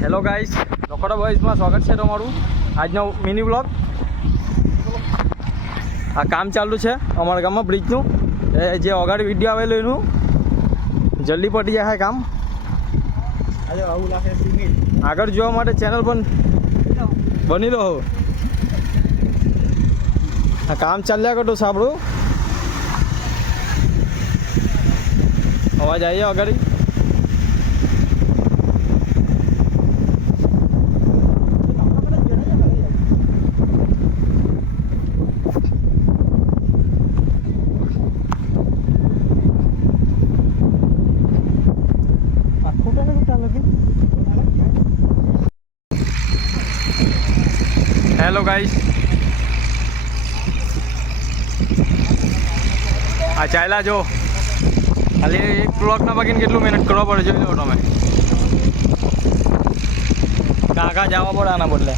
Hello guys, નોખોડા બોયઝમાં સ્વાગત છે તમારું. આજનો મિની બ્લોગ. આ કામ ચાલુ છે અમારા ગામમાં બ્રિજનું. જે અગાડી વિડીયો આવેલો એનું જલ્દી પડી જાય કામ. આગળ જોવા માટે ચેનલ પણ બની રહો. આ કામ ચાલ્યા કરતું સાંભળું અવાજ આવી અગાડી. હેલો ગાઈસ, આ ચાલ્યા જો ખાલી એક બ્લોકના બાકીને કેટલું મહેનત કરવા પડે જોઈ લો તમે. કાકા જવા પડે આના બદલે.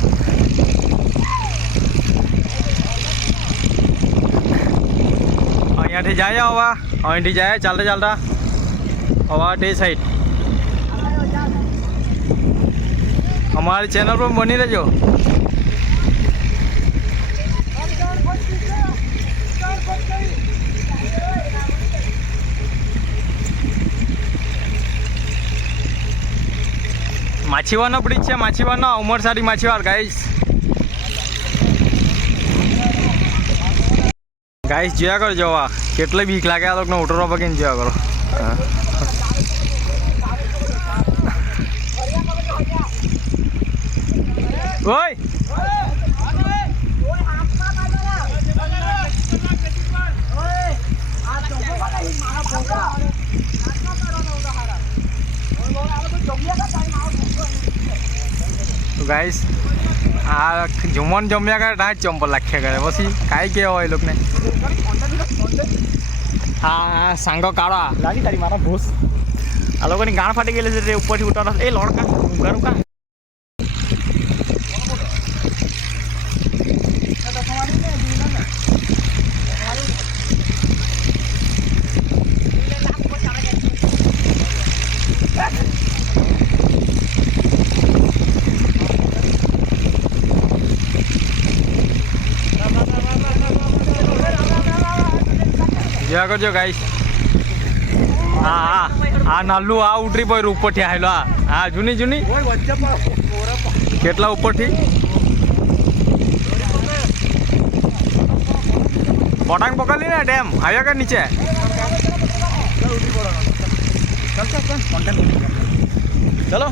અહીંયાથી જાય હવા, અહીંથી જાય ચાલતા ચાલતા હવા તે સાઈડ. અમારી ચેનલ પર બની રહેજો. માછીવારનો બ્રિજ છે, માછીવારનો ઉમરસારી માછીવાર. ગાઈસ જોયા કરો જોવા કેટલી બીક લાગે આ લોકોને ઉતરવા પકીને જોયા કરો. ઓય ગાઈસ, આ જમવાનું જમ્યા કરે ના જ ચંપલ લાખ્યા કરે પછી કાંઈ કેવા હોય એ લોકોને. હા સાંગો કાળા લાગી તારી મારા ભૂસ. આ લોકોની ગાણ ફાટી ગયેલી છે ઉપરથી ઉતારો. એ લોડકા ઊંઘારું કા જોયા કરજો ગાઈસ. હા નાલું આ ઉતરી પડ્યું ઉપરથી આવેલો. હા જૂની જૂની કેટલા ઉપરથી પટાંગ પકડી ને ડેમ આવ્યા કર નીચે. ચલો